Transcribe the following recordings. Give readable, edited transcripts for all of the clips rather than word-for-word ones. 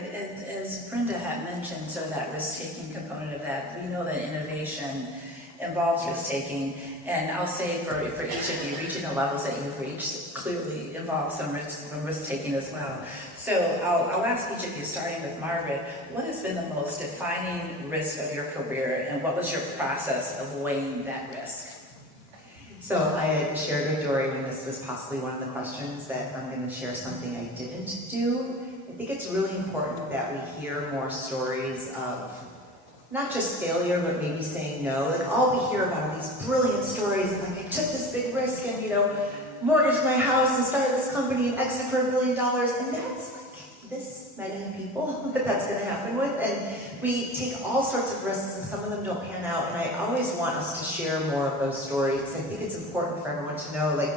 Margaret, as Brenda had mentioned, sort of that risk-taking component of that, we know that innovation involves risk-taking, and I'll say for each of you, reaching the levels that you've reached clearly involves some risk-taking as well. So I'll ask each of you, starting with Margaret, what has been the most defining risk of your career, and what was your process of weighing that risk? So I had shared with Dory when this was possibly one of the questions that I'm going to share something I didn't do. I think it's really important that we hear more stories of not just failure, but maybe saying no. Like, all we hear about are these brilliant stories, like, I took this big risk and, mortgaged my house and started this company and exited for $1 billion. And that's like this many people that's going to happen with. And we take all sorts of risks, and some of them don't pan out. And I always want us to share more of those stories. I think it's important for everyone to know, like,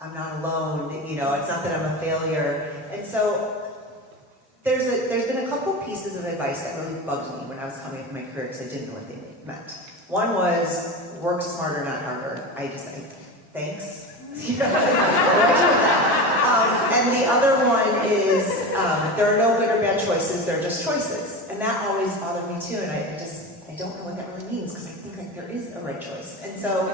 I'm not alone. It's not that I'm a failure. And so there's been a couple pieces of advice that really bugged me when I was coming up in my career because I didn't know what they meant. One was work smarter, not harder. Thanks. And the other one is there are no good or bad choices, there are just choices. And that always bothered me too, and I don't know what that really means because I think like there is a right choice. And so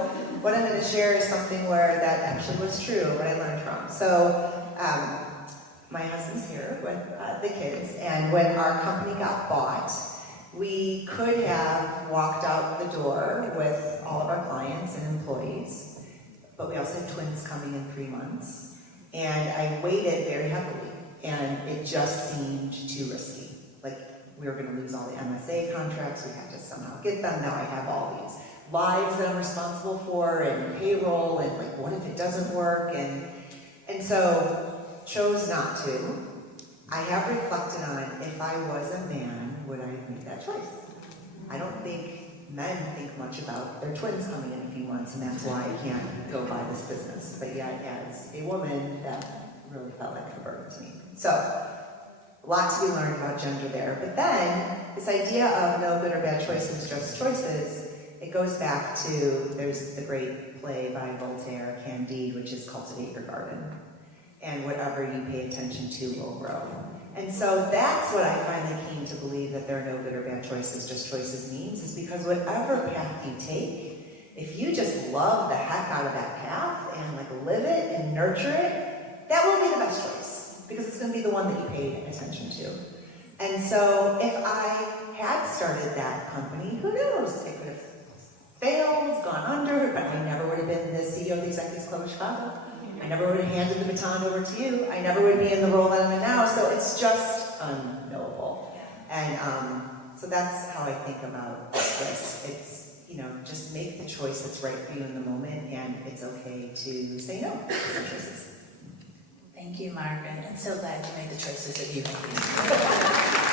what I'm going to share is something where that actually was true, what I learned from. So my husband's here with the kids, and when our company got bought, we could have walked out the door with all of our clients and employees, but we also had twins coming in 3 months, and I waited very heavily, and it just seemed too risky. Like, we were going to lose all the MSA contracts, we had to somehow get them, now I have all these lives that I'm responsible for, and payroll, and like, what if it doesn't work, and so chose not to. I have reflected on, if I was a man, would I have made that choice? I don't think men think much about their twins coming in a few months, and that's why I can't go buy this business. But yet, as a woman, that really felt like a burden to me. So, a lot to be learned about gender there. But then, this idea of no good or bad choices, just choices, it goes back to, there's the great play by Voltaire, Candide, which is Cultivate Your Garden. And whatever you pay attention to will grow. And so that's what I finally came to believe, that there are no good or bad choices, just choices means, is because whatever path you take, if you just love the heck out of that path and like live it and nurture it, that will be the best choice, because it's going to be the one that you pay attention to. And so if I had started that company, who knows? It could have failed, gone under, but I never would have been the CEO of the Executives Club of Chicago. I never would have handed the baton over to you. I never would be in the role that I'm in now. So it's just unknowable. And so that's how I think about this. It's, just make the choice that's right for you in the moment, and it's okay to say no to some choices. Thank you, Margaret. I'm so glad you made the choices that you made.